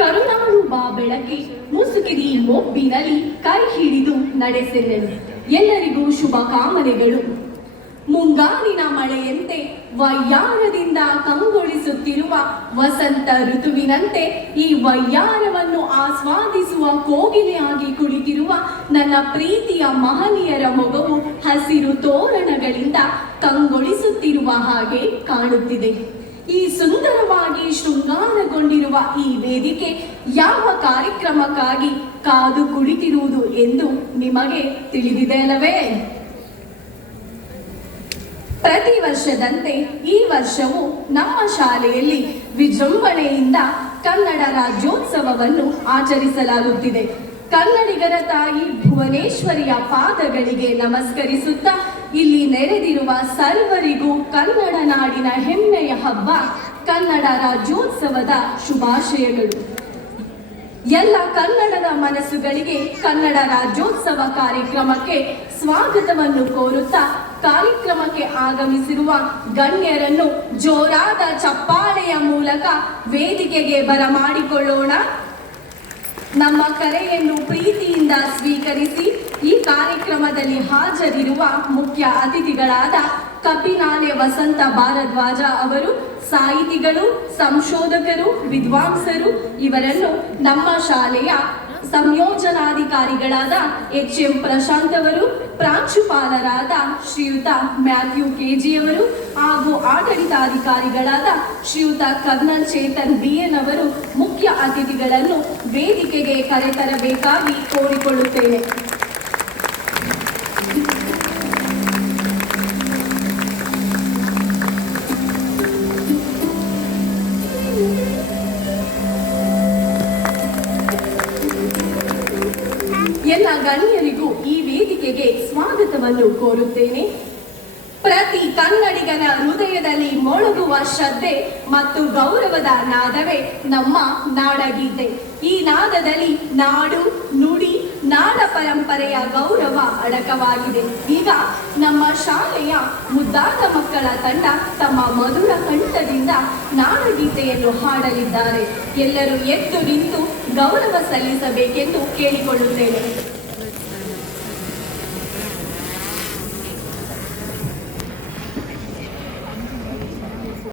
ಕರುಣಾಳು ಬಾ ಬೆಳಗ್ಗೆ ಮುಸುಕಿರಿ ಮೊಬ್ಬಿನಲ್ಲಿ ಕೈ ಹಿಡಿದು ನಡೆಸೆನ್ನೆನು. ಎಲ್ಲರಿಗೂ ಶುಭ ಕಾಮನೆಗಳು. ಮುಂಗಾರಿನ ಮಳೆಯಂತೆ ವಯ್ಯಾರದಿಂದ ಕಂಗೊಳಿಸುತ್ತಿರುವ ವಸಂತ ಋತುವಿನಂತೆ ಈ ವಯ್ಯಾರವನ್ನು ಆಸ್ವಾದಿಸುವ ಕೋಗಿಲೆಯಾಗಿ ಕುಳಿತಿರುವ ನನ್ನ ಪ್ರೀತಿಯ ಮಹನೀಯರ ಮೊಗವು ಹಸಿರು ತೋರಣಗಳಿಂದ ಕಂಗೊಳಿಸುತ್ತಿರುವ ಹಾಗೆ ಕಾಣುತ್ತಿದೆ. ಈ ಸುಂದರವಾಗಿ ಶೃಂಗಾರಗೊಂಡಿರುವ ಈ ವೇದಿಕೆ ಯಾವ ಕಾರ್ಯಕ್ರಮಕ್ಕಾಗಿ ಕಾದು ಕುಳಿತಿರುವುದು ಎಂದು ನಿಮಗೆ ತಿಳಿದಿದೆ ಅಲ್ಲವೇ? ಪ್ರತಿ ವರ್ಷದಂತೆ ಈ ವರ್ಷವೂ ನಮ್ಮ ಶಾಲೆಯಲ್ಲಿ ವಿಜೃಂಭಣೆಯಿಂದ ಕನ್ನಡ ರಾಜ್ಯೋತ್ಸವವನ್ನು ಆಚರಿಸಲಾಗುತ್ತಿದೆ. ಕನ್ನಡಿಗರ ತಾಯಿ ಭುವನೇಶ್ವರಿಯ ಪಾದಗಳಿಗೆ ನಮಸ್ಕರಿಸುತ್ತಾ ಇಲ್ಲಿ ನೆರೆದಿರುವ ಸರ್ವರಿಗೂ ಕನ್ನಡ ನಾಡಿನ ಹೆಮ್ಮೆಯ ಹಬ್ಬ ಕನ್ನಡ ರಾಜ್ಯೋತ್ಸವದ ಶುಭಾಶಯಗಳು. ಎಲ್ಲ ಕನ್ನಡದ ಮನಸ್ಸುಗಳಿಗೆ ಕನ್ನಡ ರಾಜ್ಯೋತ್ಸವ ಕಾರ್ಯಕ್ರಮಕ್ಕೆ ಸ್ವಾಗತವನ್ನು ಕೋರುತ್ತಾ ಕಾರ್ಯಕ್ರಮಕ್ಕೆ ಆಗಮಿಸಿರುವ ಗಣ್ಯರನ್ನು ಜೋರಾದ ಚಪ್ಪಾಳೆಯ ಮೂಲಕ ವೇದಿಕೆಗೆ ಬರಮಾಡಿಕೊಳ್ಳೋಣ. ನಮ್ಮ ಕರೆಯನ್ನು ಪ್ರೀತಿಯಿಂದ ಸ್ವೀಕರಿಸಿ ಈ ಕಾರ್ಯಕ್ರಮದಲ್ಲಿ ಹಾಜರಿರುವ ಮುಖ್ಯ ಅತಿಥಿಗಳಾದ ಕಪಿನಾಲೆ ವಸಂತ ಭಾರದ್ವಾಜ ಅವರು ಸಾಹಿತಿಗಳು, ಸಂಶೋಧಕರು, ವಿದ್ವಾಂಸರು ಇವರನ್ನು ನಮ್ಮ ಶಾಲೆಯ ಸಂಯೋಜನಾಧಿಕಾರಿಗಳಾದ HM ಪ್ರಶಾಂತ್ ಅವರು, ಪ್ರಾಂಶುಪಾಲರಾದ ಶ್ರೀಯುತ ಮ್ಯಾಥ್ಯೂ KG ಅವರು ಹಾಗೂ ಆಡಳಿತಾಧಿಕಾರಿಗಳಾದ ಶ್ರೀಯುತ ಕರ್ನಲ್ ಚೇತನ್ BN ಅವರು ಮುಖ್ಯ ಅತಿಥಿಗಳನ್ನು ವೇದಿಕೆಗೆ ಕರೆತರಬೇಕಾಗಿ ಕೋರಿಕೊಳ್ಳುತ್ತೇನೆ. ಎಲ್ಲ ಗಣ್ಯರಿಗೂ ಈ ವೇದಿಕೆಗೆ ಸ್ವಾಗತವನ್ನು ಕೋರುತ್ತೇನೆ. ಪ್ರತಿ ಕನ್ನಡಿಗನ ಹೃದಯದಲ್ಲಿ ಮೊಳಗುವ ಶ್ರದ್ಧೆ ಮತ್ತು ಗೌರವದ ನಾದವೇ ನಮ್ಮ ನಾಡಗೀತೆ. ಈ ನಾದದಲ್ಲಿ ನಾಡು, ನುಡಿ, ನಾಡ ಪರಂಪರೆಯ ಗೌರವ ಅಡಕವಾಗಿದೆ. ಈಗ ನಮ್ಮ ಶಾಲೆಯ ಮುದ್ದಾದ ಮಕ್ಕಳ ತಂಡ ತಮ್ಮ ಮಧುರ ಕಂಠದಿಂದ ನಾಡಗೀತೆಯನ್ನು ಹಾಡಲಿದ್ದಾರೆ. ಎಲ್ಲರೂ ಎದ್ದು ನಿಂತು ಗೌರವ ಸಲ್ಲಿಸಬೇಕೆಂದು ಕೇಳಿಕೊಳ್ಳುತ್ತೇನೆ.